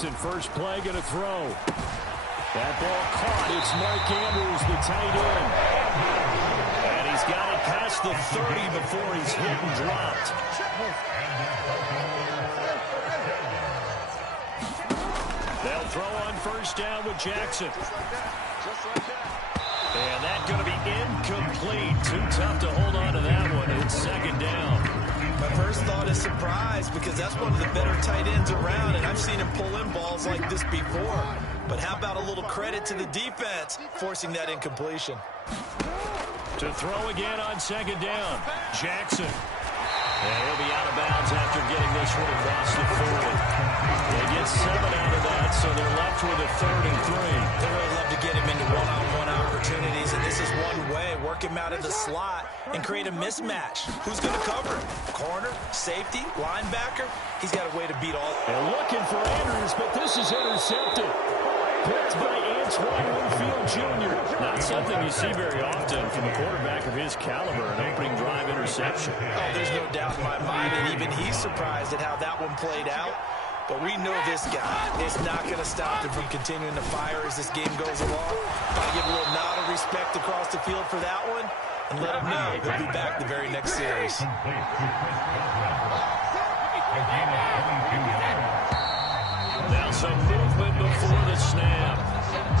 Jackson, first play, going to throw. That ball caught. It's Mark Andrews, the tight end. And he's got it past the 30 before he's hit and dropped. They'll throw on first down with Jackson. And that's going to be incomplete. Too tough to hold on to that one. It's second down. My first thought is surprise because that's one of the better tight ends around, and I've seen him pull in balls like this before. But how about a little credit to the defense forcing that incompletion? To throw again on second down, Jackson. And he'll be out of bounds after getting this one across the 40. They get 7 out of that, so they're left with a 3rd and 3. They really love to get him into one-on-one opportunities, and this is one way. Work him out of the slot and create a mismatch. Who's going to cover him? Corner, safety, linebacker? He's got a way to beat all. They're looking for Andrews, but this is intercepted. Picked by Antoine Winfield Jr. Not something you see very often from a quarterback of his caliber, an opening drive interception. Oh, there's no doubt in my mind, and even he's surprised at how that one played out. But we know this guy is not going to stop him from continuing to fire as this game goes along. I'll give a little nod of respect across the field for that one and let him know he'll be back the very next series. Now some movement before the snap.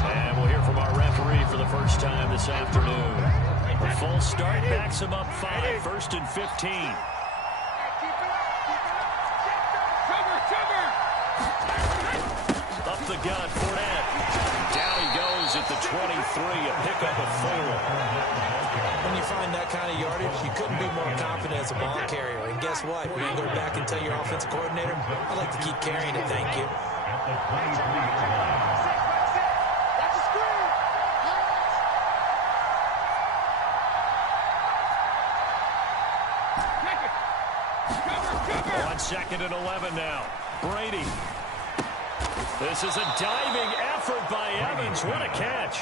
And we'll hear from our referee for the first time this afternoon. A full start backs him up 5, 1st and 15. Up the gut, Fournette. Down he goes at the 23, a pickup of 4. When you find that kind of yardage, you couldn't be more confident as a ball carrier. And guess what? You're going to go back and tell your offensive coordinator, I'd like to keep carrying it, thank you. On 2nd and 11 now. Brady. This is a diving effort by Evans. What a catch.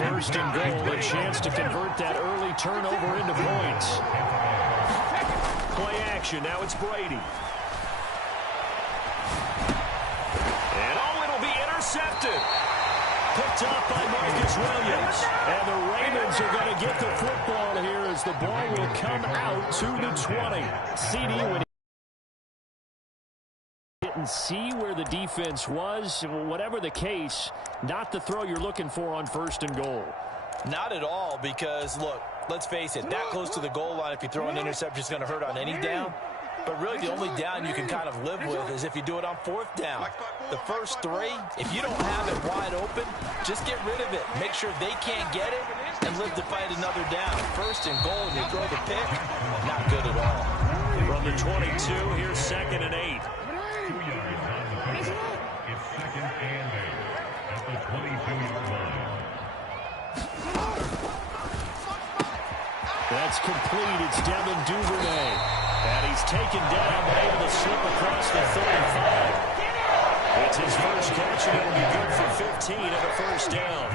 1st and goal, a chance to convert that early turnover into points. Play action, now it's Brady. And it'll be intercepted. Picked up by Marcus Williams. And the Ravens are going to get the football here as the ball will come out to the 20. CD when and see where the defense was. Whatever the case, not the throw you're looking for on 1st and goal. Not at all, because, look, let's face it, that close to the goal line, if you throw an interception, it's going to hurt on any down. But really, the only down you can kind of live with is if you do it on 4th down. The first 3, if you don't have it wide open, just get rid of it. Make sure they can't get it and live to fight another down. 1st and goal, and you throw the pick, not good at all. From the 22, here's 2nd and 8. That's complete. It's Devin Duvernay. And he's taken down, but able to slip across the 35. It's his first catch, and it'll be good for 15 and a first down.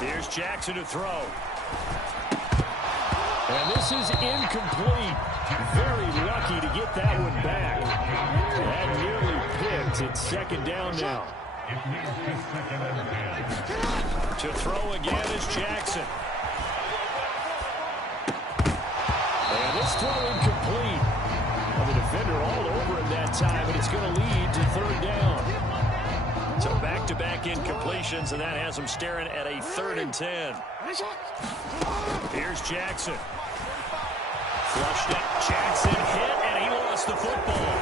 Here's Jackson to throw. And this is incomplete. Very lucky to get that one back. That nearly picked. It's 2nd down now. To throw again is Jackson. And this throw incomplete. And the defender all over him that time, and it's going to lead to 3rd down. So back-to-back incompletions, and that has him staring at a 3rd and 10. Here's Jackson. Flushed up. Jackson hit, and he lost the football.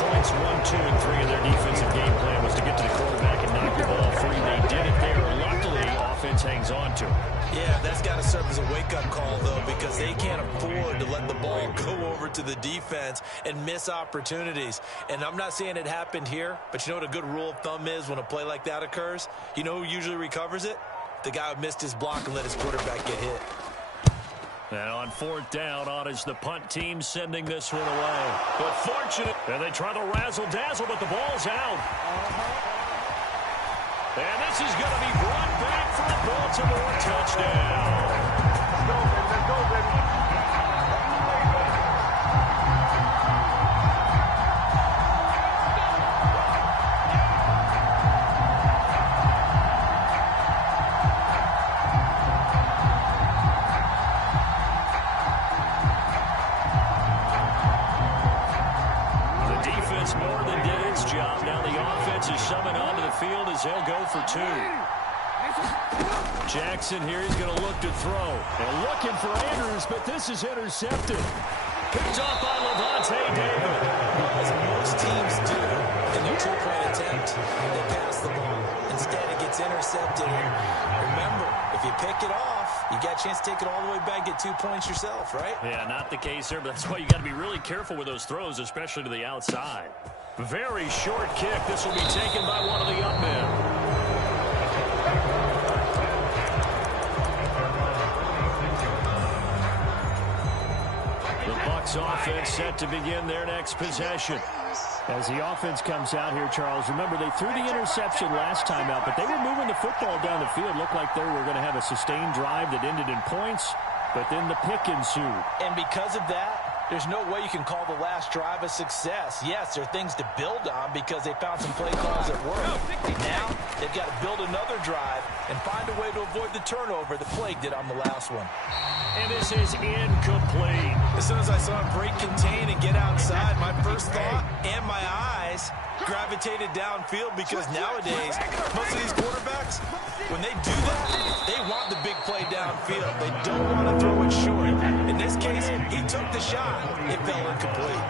Points 1, 2, and 3 of their defensive game plan was to get to the quarterback and knock the ball free. They did it there. Luckily, offense hangs on to it. Yeah, that's got to serve as a wake-up call, though, because they can't afford to let the ball go over to the defense and miss opportunities. And I'm not saying it happened here, but you know what a good rule of thumb is when a play like that occurs? You know who usually recovers it? The guy who missed his block and let his quarterback get hit. And on 4th down, on is the punt team sending this one away. But fortunate, and they try to razzle-dazzle, but the ball's out. And this is going to be brought back for a Baltimore touchdown. as they'll go for 2. Jackson here, he's going to look to throw. And looking for Andrews, but this is intercepted. Picked off by Levante David. As most teams do in their two-point attempt, they pass the ball. Instead, it gets intercepted. Remember, if you pick it off, you got a chance to take it all the way back, get 2 points yourself, right? Yeah, not the case here, but that's why you got to be really careful with those throws, especially to the outside. Very short kick. This will be taken by one of the up men. Bucs offense set to begin their next possession. As the offense comes out here, Charles, remember they threw the interception last time out, but they were moving the football down the field. Looked like they were going to have a sustained drive that ended in points, but then the pick ensued. And because of that, there's no way you can call the last drive a success. Yes, there are things to build on because they found some play calls that work. Now, they've got to build another drive and find a way to avoid the turnover that Plague did on the last one. And this is incomplete. As soon as I saw him break contain and get outside, my first thought and my eyes gravitated downfield because nowadays, most of these quarterbacks, when they do that, they want the big play downfield. They don't want to throw it short. In this case, he took the shot. It fell incomplete.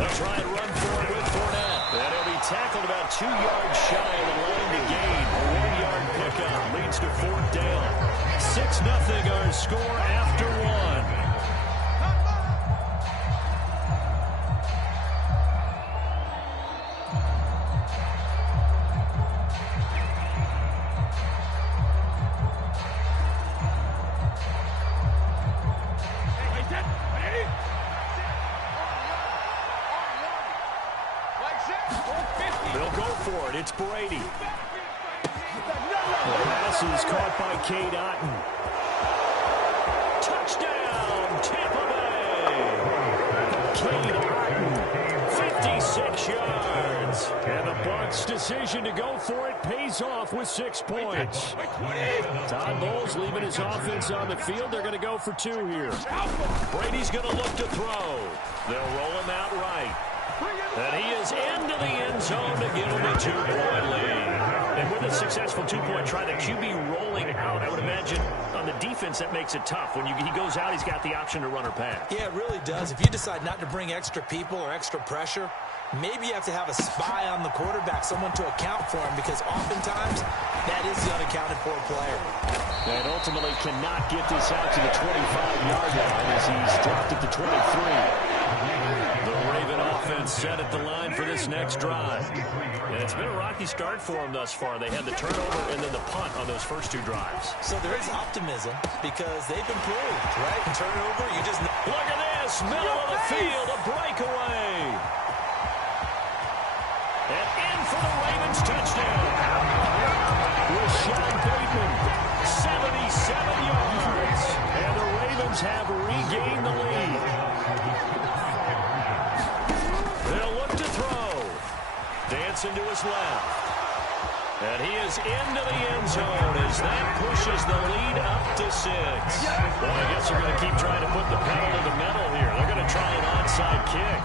They'll try and run for it with Fournette. And he'll be tackled about 2 yards shy of the line to gain. A 1-yard pickup leads to 4th down. 6-0 our score after 1. They'll go for it. It's Brady. The pass is caught by Cade Otton. Touchdown, Tampa Bay. Cade Otton, 56 yards. And the Bucs' decision to go for it pays off with 6 points. Todd Bowles leaving his offense on the field. They're going to go for 2 here. Brady's going to look to throw. They'll roll him out right. And he is into the end zone to give him a 2-point lead. And with a successful 2-point try, the QB rolling out, I would imagine on the defense that makes it tough. When he goes out, he's got the option to run or pass. Yeah, it really does. If you decide not to bring extra people or extra pressure, maybe you have to have a spy on the quarterback, someone to account for him, because oftentimes that is the unaccounted for player. And ultimately cannot get this out to the 25-yard line as he's dropped at the 23. The Raven offense set at the line for this next drive. And it's been a rocky start for them thus far. They had the turnover and then the punt on those first 2 drives. So there is optimism because they've improved, right? Turnover, you just... Look at this, middle of the field, a breakaway. And in for the Ravens touchdown. Rashad Bateman, 77 yards. And the Ravens have regained the lead. They'll look to throw. Dancing to his left. And he is into the end zone as that pushes the lead up to 6. Well, I guess they're going to keep trying to put the pedal to the metal here. They're going to try an onside kick.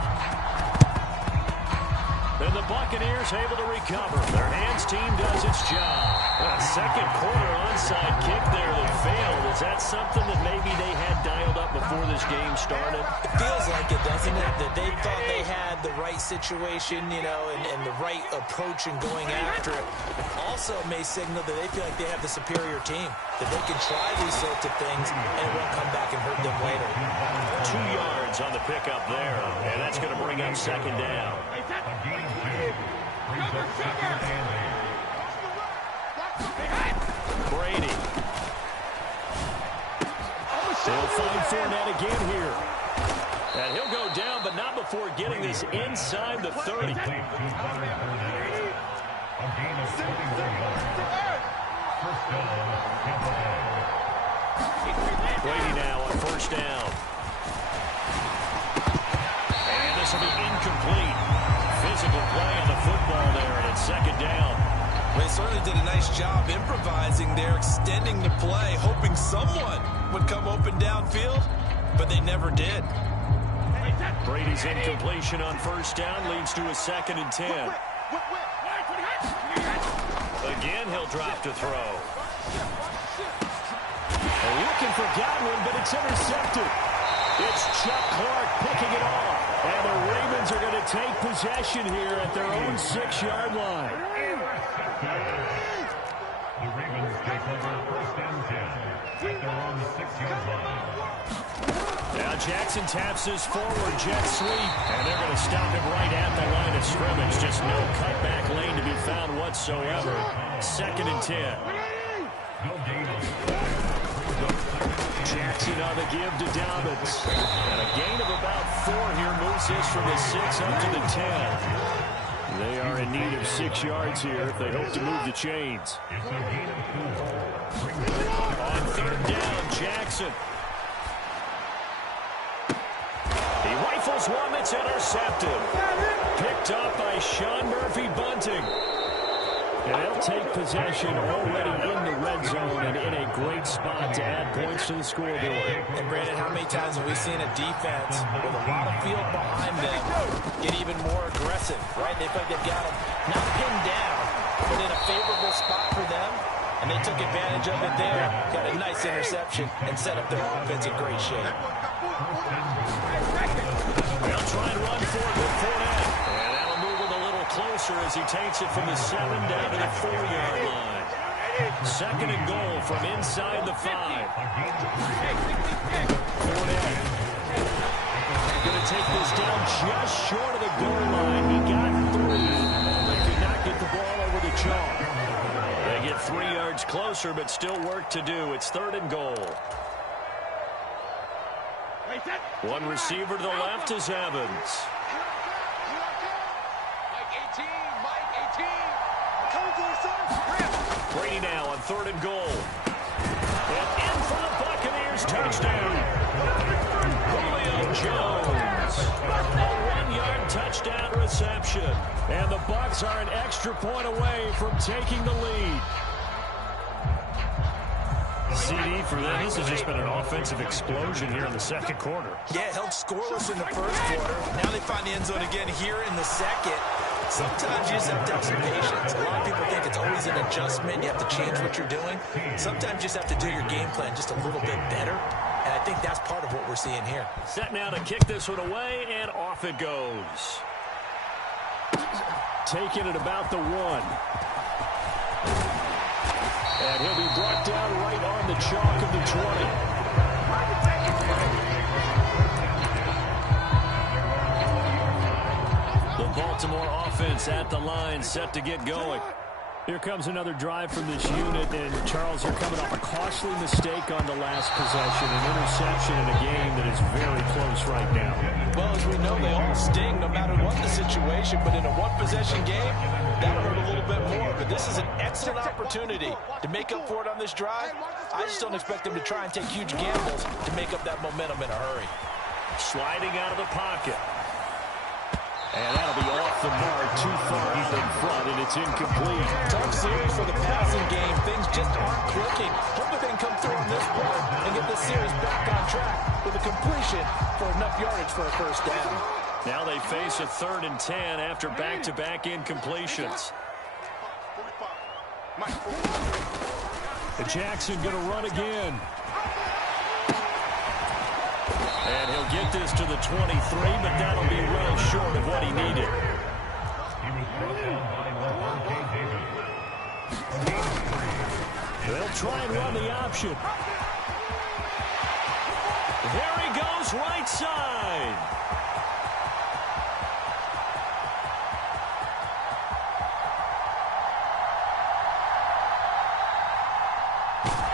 And the Buccaneers able to recover. Their hands team does its job. A second quarter onside kick there that failed. Is that something that maybe they had dialed up before this game started? It feels like it, doesn't it? That they thought they had the right situation, you know, and the right approach in going after it. Also may signal that they feel like they have the superior team, that they can try these sorts of things and it won't come back and hurt them later. 2 yards on the pickup there, and that's going to bring up 2nd down. Brady. They'll find Fournette again here. And he'll go down, but not before getting this inside the 30. Brady now on 1st down. And this will be incomplete. Physical play on the football there, and it's 2nd down. They certainly did a nice job improvising there, extending the play, hoping someone would come open downfield, but they never did. Brady's incompletion on first down leads to a 2nd and 10. Again, he'll drop to throw. They're looking for Godwin, but it's intercepted. It's Chuck Clark picking it off. And the Ravens are going to take possession here at their own 6-yard line. The Ravens take over 1st and 10 at their own 6-yard line. Now Jackson taps his forward jet sweep, and they're going to stop him right at the line of scrimmage. Just no cutback lane to be found whatsoever. 2nd and 10. Jackson on the give to Dobbins. And a gain of about 4 here moves this from the 6 up to the 10. They are in need of 6 yards here if they hope to move the chains. On 3rd down, Jackson. He rifles one that's intercepted. Picked up by Sean Murphy-Bunting. And they'll take possession already in the red zone and in a great spot to add points to the scoreboard. And Brandon, how many times have we seen a defense with a lot of field behind them get even more aggressive, right? They feel like they've got them not pinned down, but in a favorable spot for them. And they took advantage of it there. Got a nice interception and set up their offense in great shape. They'll try and run for it with Fournette. And that'll move him a little closer as he takes it from the 7 down to the 4-yard line. 2nd and goal from inside the 5. Fournette going to take this down just short of the goal line. He got 3. They could not get the ball over the chalk. They get 3 yards closer, but still work to do. It's 3rd and goal. One receiver to the left is Evans. Brady now on 3rd and goal. And in for the Buccaneers, touchdown. Julio Jones. A 1-yard touchdown reception. And the Bucs are an extra point away from taking the lead. CD for them. This has just been an offensive explosion here in the 2nd quarter. Yeah, held scoreless in the 1st quarter. Now they find the end zone again here in the 2nd. Sometimes you just have to have some patience. A lot of people think it's always an adjustment. You have to change what you're doing. Sometimes you just have to do your game plan just a little bit better. And I think that's part of what we're seeing here. Set now to kick this one away, and off it goes. Taking it about the 1. And he'll be brought down right on the chalk of the 20. The Baltimore offense at the line, set to get going. Here comes another drive from this unit, and Charles, you're coming off a costly mistake on the last possession, an interception in a game that is very close right now. Well, as we know, they all sting no matter what the situation, but in a one-possession game, that'll hurt a little bit more. But this is an excellent opportunity to make up for it on this drive. I just don't expect them to try and take huge gambles to make up that momentum in a hurry. Sliding out of the pocket. And that'll be off the mark, too far out in front, and it's incomplete. Tough series for the passing game. Things just aren't clicking. Hopefully they can come through on this play and get this series back on track with a completion for enough yardage for a 1st down. Now they face a 3rd and 10 after back-to-back incompletions. Jackson going to run again. And he'll get this to the 23, but that'll be well short of what he needed. They'll try and run the option. There he goes, right side.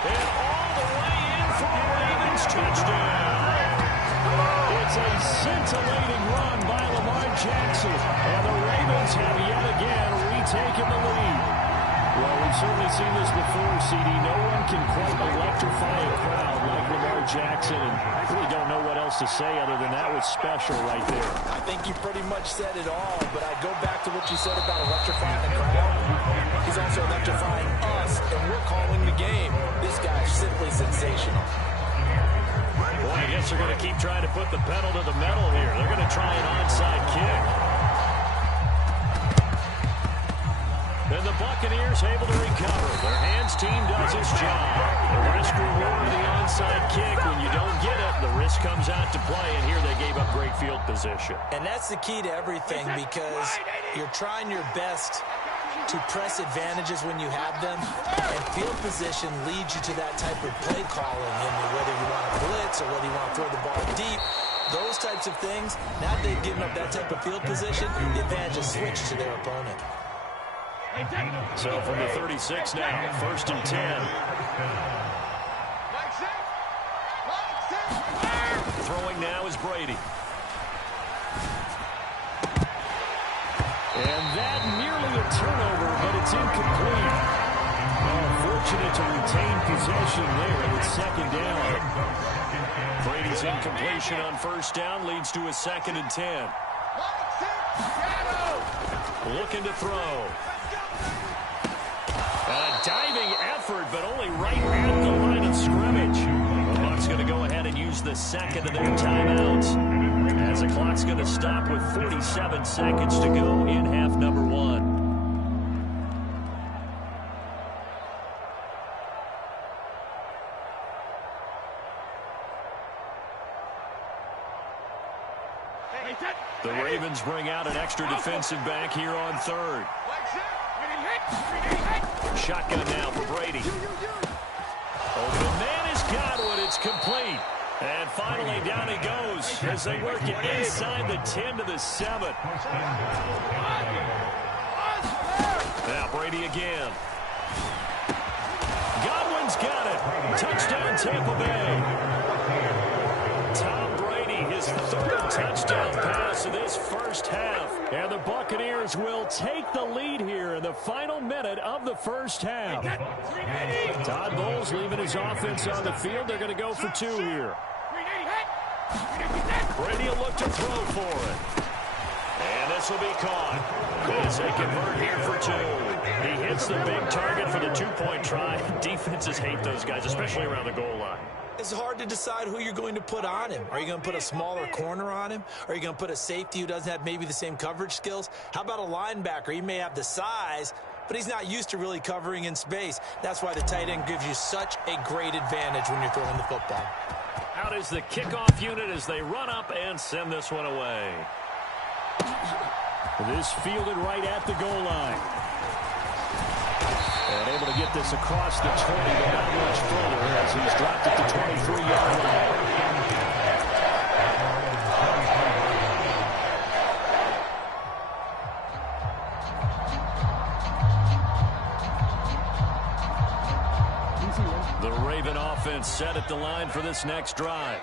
And all the way in for a Ravens touchdown. It's a scintillating run by Lamar Jackson. And the Ravens have yet again retaken the lead. Well, we've certainly seen this before, CD. No one can quite electrify a crowd like Lamar Jackson. And I really don't know what else to say other than that was special right there. I think you pretty much said it all, but I go back to what you said about electrifying the crowd. He's also electrifying us, and we're calling the game. This guy's simply sensational. Boy, I guess Giants are going to keep trying to put the pedal to the metal here. They're going to try an onside kick. And the Buccaneers able to recover. Their hands team does its job. The risk reward of the onside kick. When you don't get it, the risk comes out to play, and here they gave up great field position. And that's the key to everything, because you're trying your best to press advantages when you have them, and field position leads you to that type of play calling. And whether you want to blitz or whether you want to throw the ball deep, those types of things, now that they've given up that type of field position, the advantage is switched to their opponent. So from the 36 now, 1st and 10. Throwing now is Brady. And that nearly a turnover, but it's incomplete. Fortunate to retain possession there with 2nd down. Brady's incompletion on 1st down leads to a 2nd and 10. Looking to throw. A diving effort, but only right at the line of scrimmage. The Bucs going to go ahead and use the 2nd of their timeouts, as the clock's going to stop with 47 seconds to go in half number 1. The Ravens bring out an extra defensive back here on 3rd. Shotgun now for Brady. Open man has got one. It's complete. And finally down he goes as they work it inside the 10 to the 7. Now Brady again. Godwin's got it. Touchdown Tampa Bay. Tom Brady, his 3rd touchdown pass of this first half. And the Buccaneers will take the lead here in the final minute of the first half. Todd Bowles leaving his offense on the field. They're going to go for 2 here. Brady will look to throw for it. And this will be caught as they convert here for 2. He hits the big target for the 2-point try. Defenses hate those guys, especially around the goal line. It's hard to decide who you're going to put on him. Are you going to put a smaller corner on him? Are you going to put a safety who doesn't have maybe the same coverage skills? How about a linebacker? He may have the size, but he's not used to really covering in space. That's why the tight end gives you such a great advantage when you're throwing the football. Out is the kickoff unit as they run up and send this one away. This fielded right at the goal line. And able to get this across the 20, but not much further as he's dropped at the 23-yard line. The Raven offense set at the line for this next drive.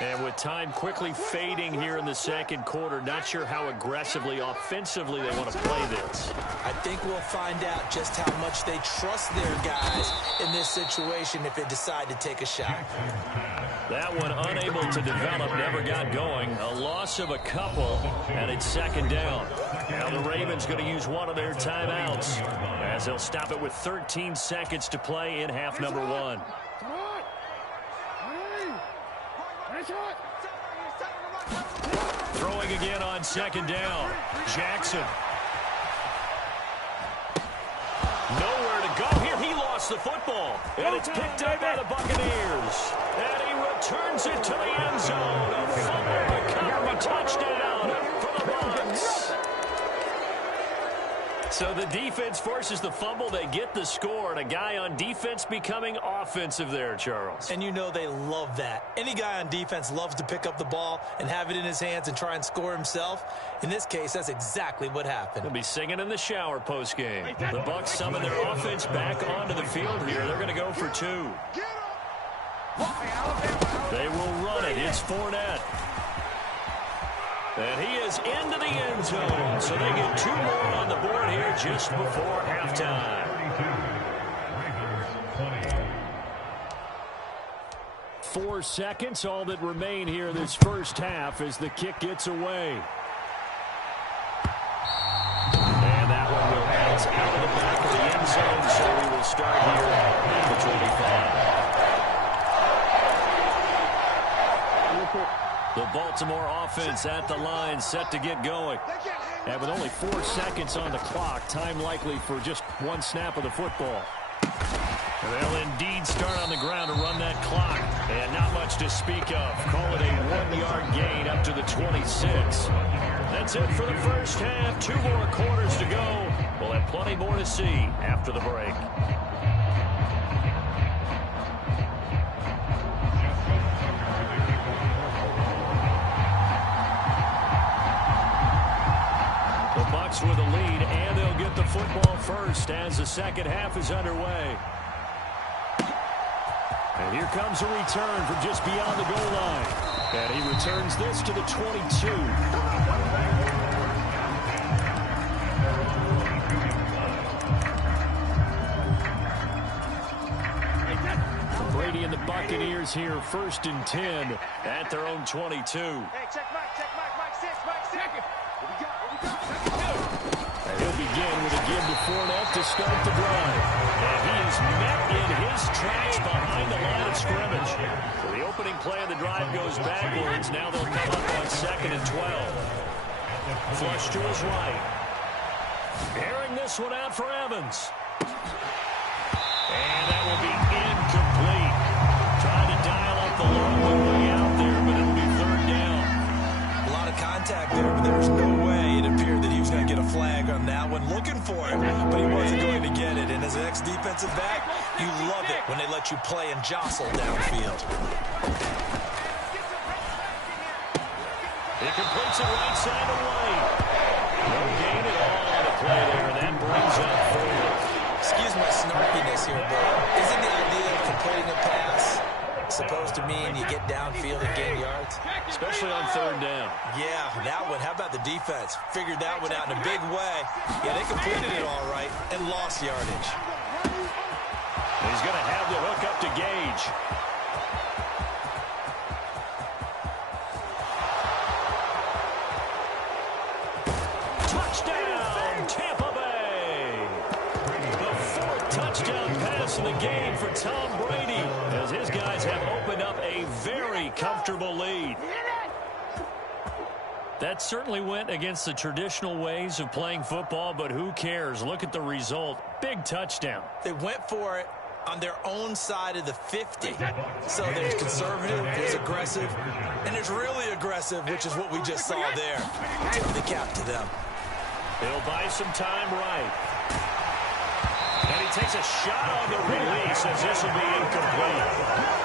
And with time quickly fading here in the 2nd quarter, not sure how aggressively, offensively they want to play this. I think we'll find out just how much they trust their guys in this situation if they decide to take a shot. That one unable to develop, never got going. A loss of a couple, and it's 2nd down. Now the Ravens going to use one of their timeouts as they'll stop it with 13 seconds to play in half number 1. Throwing again on 2nd down. Jackson. Nowhere to go here. He lost the football. And it's picked up by the Buccaneers. And he returns it to the end zone. A fumble recovery touchdown for the Bucs. So the defense forces the fumble. They get the score. And a guy on defense becoming offensive there, Charles. And you know they love that. Any guy on defense loves to pick up the ball and have it in his hands and try and score himself. In this case, that's exactly what happened. They'll be singing in the shower postgame. The Bucs summon their offense back onto the field here. They're going to go for 2. They will run it. It's Fournette. And he is into the end zone. So they get 2 more on the board here just before halftime. 4 seconds, all that remain here this first half as the kick gets away. And that one will bounce out of the back of the end zone, so we will start here at the 25. The Baltimore offense at the line, set to get going. And with only 4 seconds on the clock, time likely for just one snap of the football. They'll indeed start on the ground to run that clock. And not much to speak of. Call it a 1-yard gain up to the 26. That's it for the first half. 2 more quarters to go. We'll have plenty more to see after the break. The Bucs with a lead, and they'll get the football first as the second half is underway. And here comes a return from just beyond the goal line. And he returns this to the 22. Brady and the Buccaneers here, 1st and 10 at their own 22. Hey, check Mike 6, Mike 6. And he'll begin with a give to Fournette to start the drive. And he is met in his tracks behind the line of scrimmage. So the opening play of the drive goes backwards. Now they'll come up on 2nd and 12. Flush to his right. Airing this one out for Evans. And that will be incomplete. Trying to dial up the long way out there, but it'll be 3rd down. A lot of contact there, but there was no way it appeared that he was going to get a flag on that one. Looking for it, but he wasn't going to get it. And as an ex-defensive back, you love it when they let you play and jostle downfield. He completes it right side away. No gain at all on the play there, and that brings up 4. Excuse my snarkiness here, but isn't the idea of completing a pass supposed to mean you get downfield and gain yards? Especially on 3rd down. Yeah, that one. How about the defense? Figured that one out in a big way. Yeah, they completed it all right and lost yardage. He's going to have the hook up to Gage. Touchdown, Tampa Bay. The 4th touchdown pass in the game for Tom Brady, as his guys have opened up a very comfortable lead. That certainly went against the traditional ways of playing football, but who cares? Look at the result. Big touchdown. They went for it on their own side of the 50. So there's conservative, there's aggressive, and there's really aggressive, which is what we just saw there. Tip the cap to them. He'll buy some time right. And he takes a shot on the release as this will be incomplete.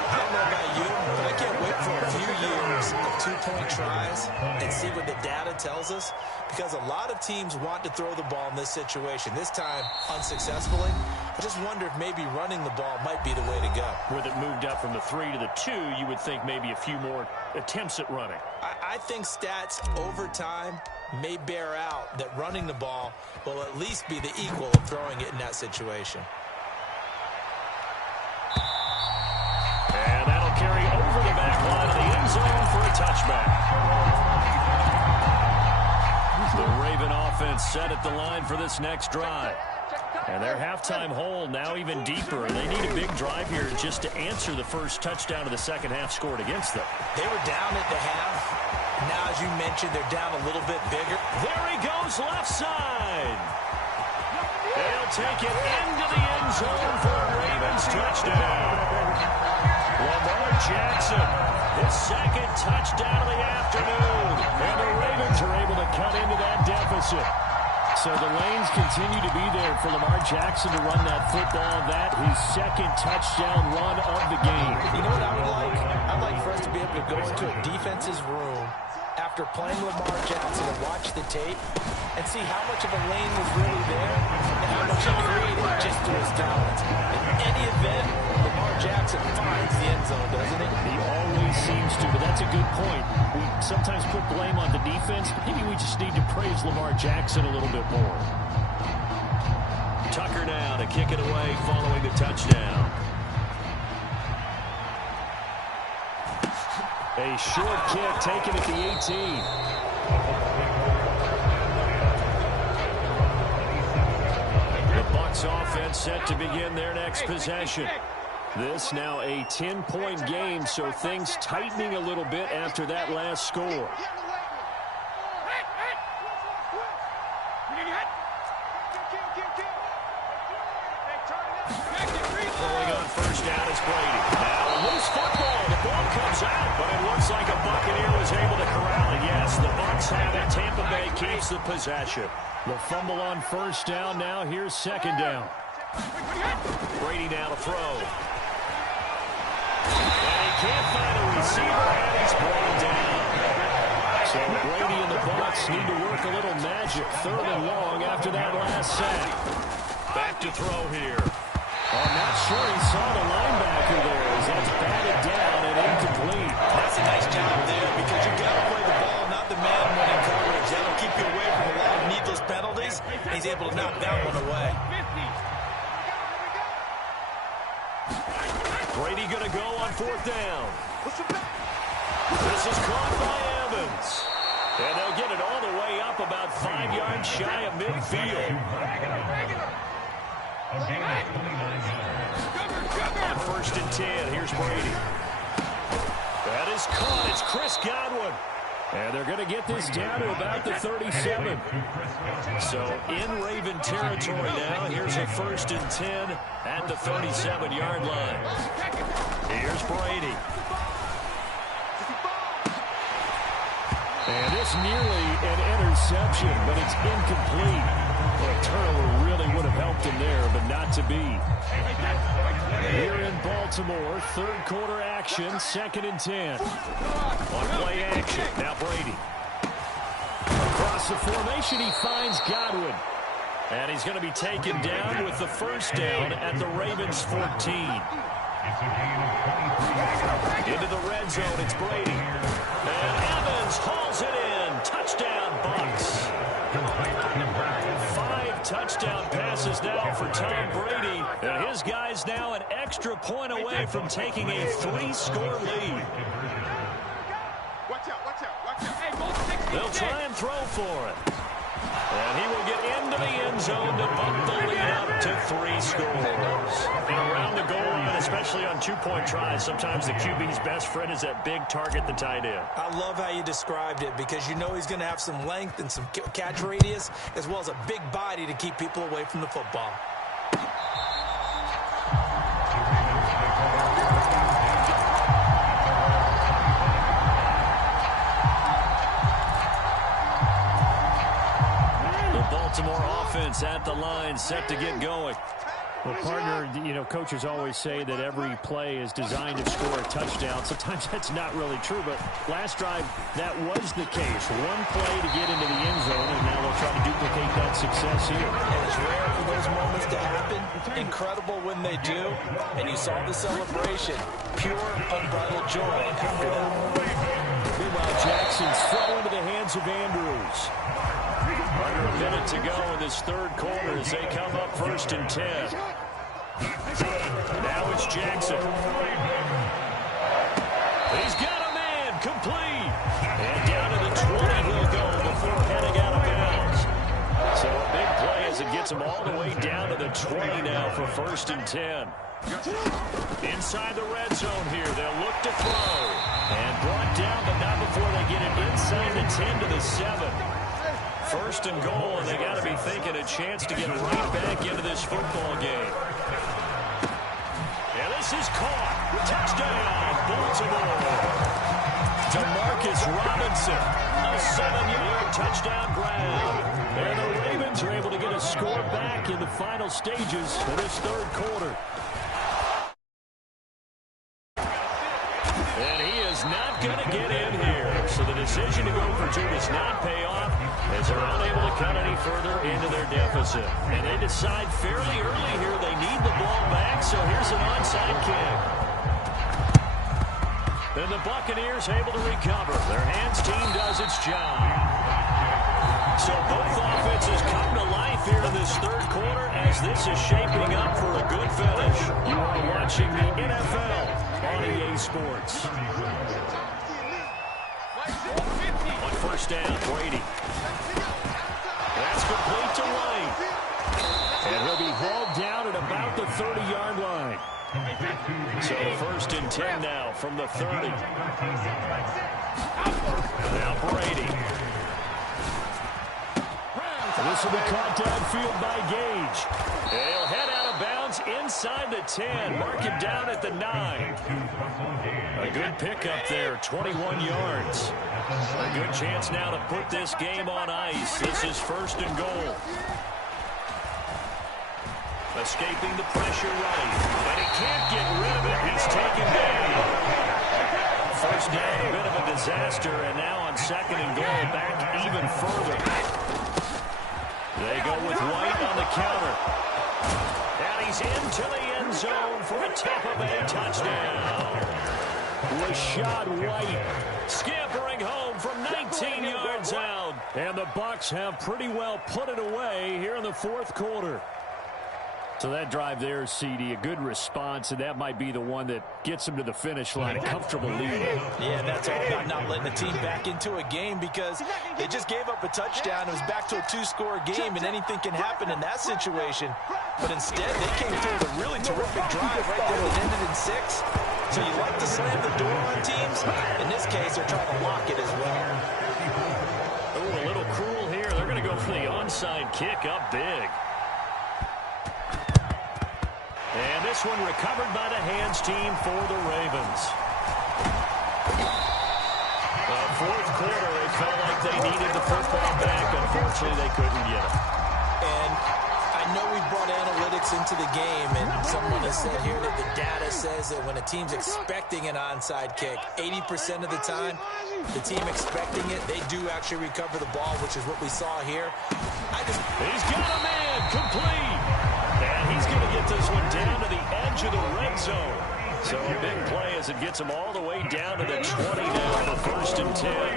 I don't know about you, but I can't wait for a few years of 2-point tries and see what the data tells us, because a lot of teams want to throw the ball in this situation. This time, unsuccessfully. I just wonder if maybe running the ball might be the way to go. With it moved up from the 3 to the 2, you would think maybe a few more attempts at running. I think stats over time may bear out that running the ball will at least be the equal of throwing it in that situation. And that'll carry over the back line of the end zone for a touchback. The Raven offense set at the line for this next drive. And their halftime hole now even deeper. They need a big drive here just to answer the first touchdown of the second half scored against them. They were down at the half. Now, as you mentioned, they're down a little bit bigger. There he goes left side. They'll take it into the end zone for a Ravens touchdown. Lamar Jackson, his 2nd touchdown of the afternoon. And the Ravens are able to cut into that deficit. So the lanes continue to be there for Lamar Jackson to run that football. That his 2nd touchdown run of the game. You know what I would like? I'd like for us to be able to go into a defense's room after playing Lamar Jackson and watch the tape and see how much of a lane was really there and how much he created just through his talents. In any event, Lamar Jackson finds the end zone, doesn't he? He always seems to, but that's a good point. We sometimes put blame on the defense. Maybe we just need to praise Lamar Jackson a little bit more. Tucker now to kick it away following the touchdown. A short kick taken at the 18. The Bucs offense set to begin their next possession. This now a 10-point game, so things tightening a little bit after that last score. Pulling on first down is Brady. Now a loose football. The ball comes out, but it looks like a Buccaneer was able to corral it. Yes, the Bucs have it. Tampa Bay keeps the possession. The fumble on first down. Now here's second down. Brady now to throw. And he can't find a receiver, and he's brought down. So Brady and the Bucs need to work a little magic. 3rd and long after that last sack. Back to throw here. I'm not sure he saw the linebacker there as that's batted down and incomplete. That's a nice job there because you got to play the ball, not the man when in coverage. That'll keep you away from a lot of needless penalties. He's able to knock that one away. Brady going to go on 4th down. This is caught by Evans. And they'll get it all the way up about 5 yards shy of midfield. On 1st and 10, here's Brady. That is caught. It's Chris Godwin. And they're going to get this down to about the 37. So in Raven territory now. Here's a 1st and 10 at the 37-yard line. Here's Brady. And it's nearly an interception, but it's incomplete. Well, a turnover really would have helped him there, but not to be. Here in Baltimore, 3rd quarter action, 2nd and 10. On play action, now Brady. Across the formation, he finds Godwin. And he's going to be taken down with the 1st down at the Ravens' 14. Into the red zone, it's Brady. And Evans hauls it in. Touchdown, Bucs. 5 touchdown passes now for Tom Brady. And his guys now an extra point away from taking a 3-score lead. They'll try and throw for it. And he will get into the end zone to bump the lead up to 3 scores. And around the goal line, especially on 2-point tries, sometimes the QB's best friend is that big target, the tight end. I love how you described it because you know he's going to have some length and some catch radius as well as a big body to keep people away from the football. Baltimore offense at the line, set to get going. Well, partner, you know, coaches always say that every play is designed to score a touchdown. Sometimes that's not really true, but last drive, that was the case. One play to get into the end zone, and now they'll try to duplicate that success here. And it's rare for those moments to happen. Incredible when they do. And you saw the celebration. Pure, unbridled joy after that. Meanwhile, Jackson's throw into the hands of Andrews. Under a minute to go in this 3rd quarter as they come up 1st and 10. Now it's Jackson. He's got a man complete. And down to the 20 he'll go before heading out of bounds. So a big play as it gets him all the way down to the 20 now for 1st and 10. Inside the red zone here. They'll look to throw. And brought down, but not before they get it inside the 10 to the 7. 1st and goal, and they got to be thinking a chance to get right back into this football game. And this is caught. Touchdown, Baltimore. Demarcus Robinson, a 7-yard touchdown grab. And the Ravens are able to get a score back in the final stages of this 3rd quarter. And he is not going to get in here. So the decision to go for 2 does not pay off as they're unable to cut any further into their deficit. And they decide fairly early here they need the ball back, so here's an onside kick. And the Buccaneers able to recover. Their hands team does its job. So both offenses come to life here in this 3rd quarter as this is shaping up for a good finish. You are watching the NFL on EA Sports. On 1st down, Brady. That's complete to White. And he'll be hauled down at about the 30-yard line. So 1st and 10 now from the 30. Now Brady. This will be caught downfield by Gage. He'll head out of bounds inside the 10. Mark him down at the 9. A good pickup there, 21 yards. A good chance now to put this game on ice. This is 1st and goal. Escaping the pressure right. And he can't get rid of it. He's taken down. 1st down, a bit of a disaster. And now on 2nd and goal, back even further. They go with White on the counter. And he's into the end zone for a Tampa-Bay touchdown. Rachaad White scampering home from 19 yards out. And the Bucs have pretty well put it away here in the 4th quarter. So that drive there, CD, a good response, and that might be the one that gets them to the finish line, a comfortable lead. Yeah, that's all about not letting the team back into a game because they just gave up a touchdown. It was back to a 2-score game, and anything can happen in that situation. But instead, they came through with a really terrific drive right there that ended in 6. So you like to slam the door on teams. In this case, they're trying to lock it as well. Oh, a little cruel here. They're going to go for the onside kick up big. And this one recovered by the hands team for the Ravens. The 4th quarter, they felt like they needed the football back. Unfortunately, they couldn't get it. And I know we brought analytics into the game, and someone has said here that the data says that when a team's expecting an onside kick, 80% of the time, the team expecting it, they do actually recover the ball, which is what we saw here. He's got a man complete. And he's going to get this one down to the edge of the red zone. So a big play as it gets him all the way down to the 20 now for 1st and 10. And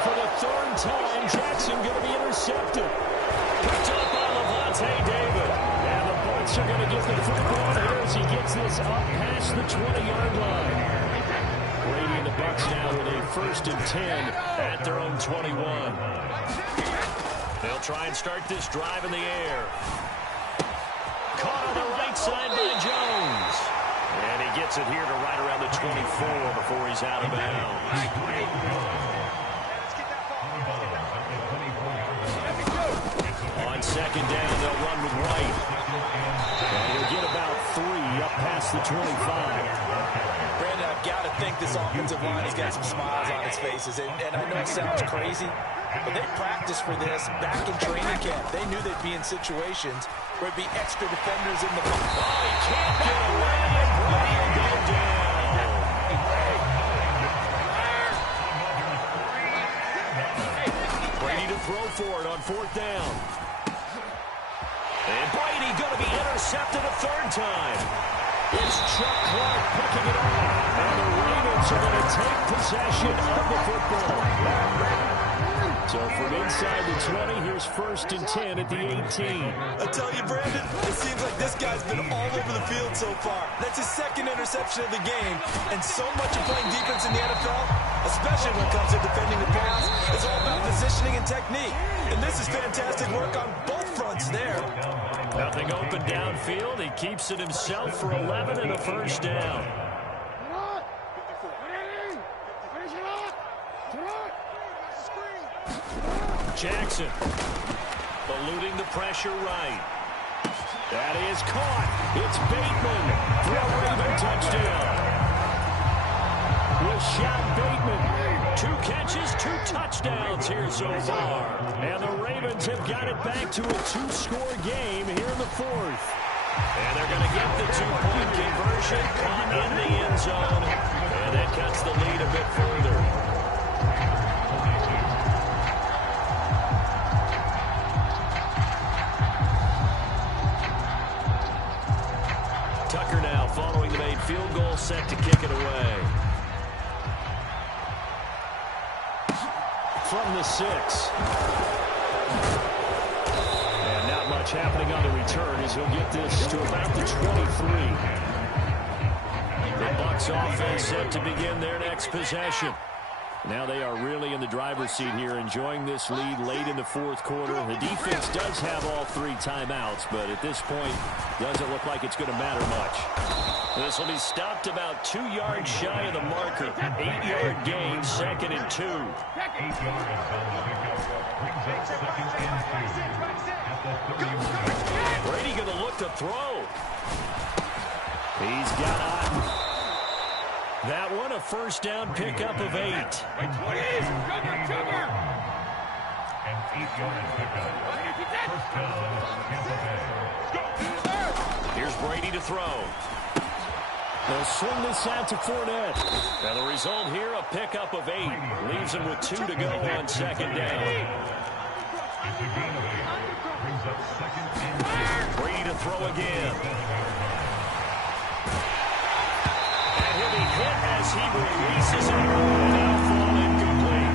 for the 3rd time, Jackson going to be intercepted. Picked up by Lavonte David. And the Bucs are going to get the football here as he gets this up past the 20-yard line. Brady and the Bucs now with a 1st and 10 at their own 21. They'll try and start this drive in the air. Caught on the right side by Jones. And he gets it here to right around the 24 before he's out of bounds. On 2nd down, they'll run with White. And he'll get about 3 up past the 25. Brandon, I've got to think this offensive line has got some smiles on its faces. And I know it sounds crazy, but they practiced for this back in training camp. They knew they'd be in situations where it'd be extra defenders in the box. Oh, he can't get away, and Brady will go down. Brady to throw for it on 4th down. And Brady going to be intercepted a 3rd time. It's Chuck Clark picking it up. And the Ravens are going to take possession of the football. So from inside the 20, here's 1st and 10 at the 18. I tell you, Brandon, it seems like this guy's been all over the field so far. That's his 2nd interception of the game. And so much of playing defense in the NFL, especially when it comes to defending the pass, is all about positioning and technique. And this is fantastic work on both fronts there. Nothing open downfield. He keeps it himself for 11 and a 1st down. Jackson eluding the pressure right. That is caught. It's Bateman for a Raven touchdown. Rashad Bateman, 2 catches, 2 touchdowns here so far. And the Ravens have got it back to a 2-score game here in the 4th. And they're going to get the 2-point conversion caught in the end zone. And that cuts the lead a bit further. Tucker now following the made field goal, set to kick it away. From the 6. And not much happening on the return as he'll get this to about the 23. The Bucs offense set to begin their next possession. Now they are really in the driver's seat here, enjoying this lead late in the fourth quarter. The defense does have all 3 timeouts, but at this point, doesn't look like it's going to matter much. This will be stopped about 2 yards shy of the marker. 8-yard gain, 2nd and 2. 8 yards on the pickup. Brings up 2nd and 2 at the 31. Brady going to look to throw. He's got Otten. That one a first down pickup of 8. An 8-yard pickup. First down, Tampa Bay. Here's Brady to throw. They'll swing this out to Fournette. Now the result here, a pickup of 8. Leaves him with 2 to go on 2nd down. It's a gain of 8. Brings up 2nd and 2. Brady to throw again. And he'll be hit as he releases it. And now fall incomplete.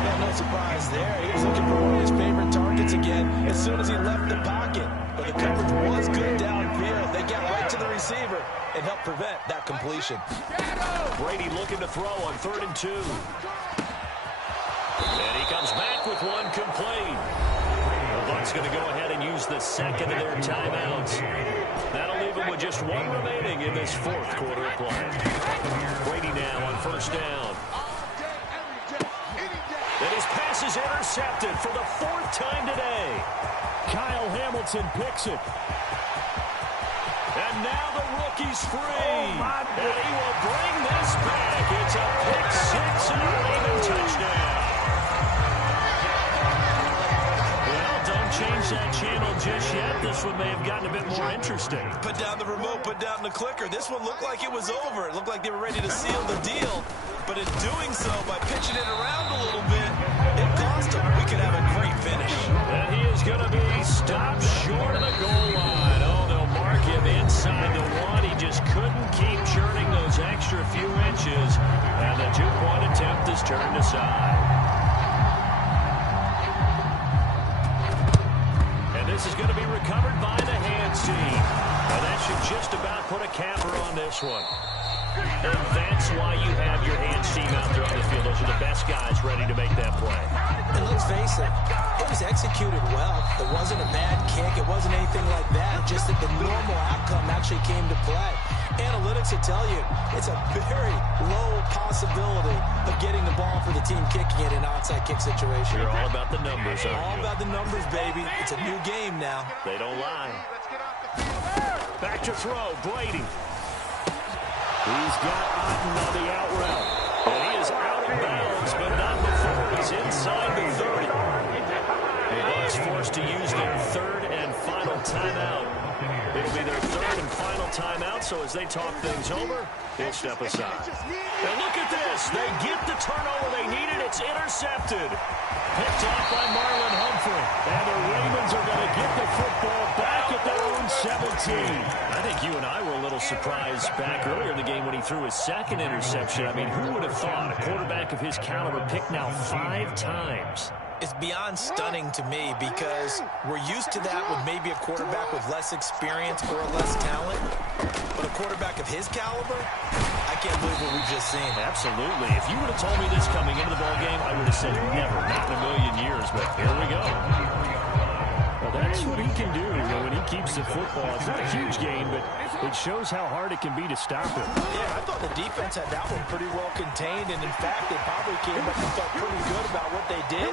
Yeah, no surprise there. He was looking for one of his favorite targets again as soon as he left the pocket. But the coverage was good downfield. They got right to the receiver and helped prevent that completion. Brady looking to throw on 3rd and 2. And he comes back with one complete. The Bucs going to go ahead and use the 2nd of their timeouts. That'll leave him with just 1 remaining in this 4th quarter of play. Brady now on 1st down. And his pass is intercepted for the 4th time today. Kyle Hamilton picks it. And now the rookie's free. And he will bring this back. It's a pick 6 and a Raven touchdown. Well, don't change that channel just yet. This one may have gotten a bit more interesting. Put down the remote, put down the clicker. This one looked like it was over. It looked like they were ready to seal the deal. But in doing so, by pitching it around a little bit, it cost him. We could have a great finish. And he is going to be stopped short of the goal line. Oh, they'll mark him inside the 1. He just couldn't keep churning those extra few inches. And the 2-point attempt is turned aside. And this is going to be recovered by the hands team. And that should just about put a capper on this one. And that's why you have your hands team out there on the field. Those are the best guys ready to make that play. And let's face it, it was executed well. It wasn't a bad kick. It wasn't anything like that. Just that the normal outcome actually came to play. Analytics will tell you it's a very low possibility of getting the ball for the team kicking it in an onside kick situation. You're all about the numbers, aren't you? All about the numbers, baby. It's a new game now. They don't lie. Back to throw, Brady. He's got Otten on the out route. And he is out of bounds, but not before he's inside the 30. The Bucs forced to use their 3rd and final timeout. It'll be their 3rd and final timeout, so as they talk things over, he'll step aside. And look at this. They get the turnover they needed. It's intercepted. Picked off by Marlon Humphrey. And the Ravens are going to get the football back at their own 17. I think you and I were a little surprised back earlier in the game when he threw his 2nd interception. I mean, who would have thought a quarterback of his caliber picked now 5 times? It's beyond stunning to me because we're used to that with maybe a quarterback with less experience or less talent. But a quarterback of his caliber, I can't believe what we've just seen. Absolutely. If you would have told me this coming into the ballgame, I would have said never, not in a million years. But here we go. Well, that's what he can do when he keeps the football. It's not a huge gain, but it shows how hard it can be to stop him. Yeah, I thought the defense had that one pretty well contained, and in fact, they probably came up and felt pretty good about what they did.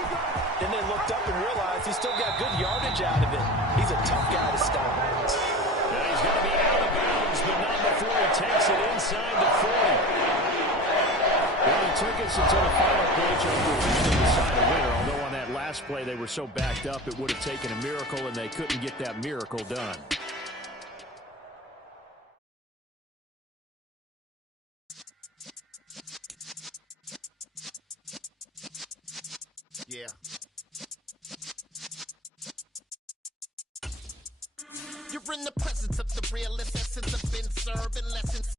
Then they looked up and realized he still got good yardage out of it. He's a tough guy to stop. Yeah, he's going to be out of bounds, but not before he takes it inside the 40. Well, it took us until the final play to decide a winner, although on that last play they were so backed up it would have taken a miracle, and they couldn't get that miracle done. Yeah. You're in the presence of the real essence of been serving lessons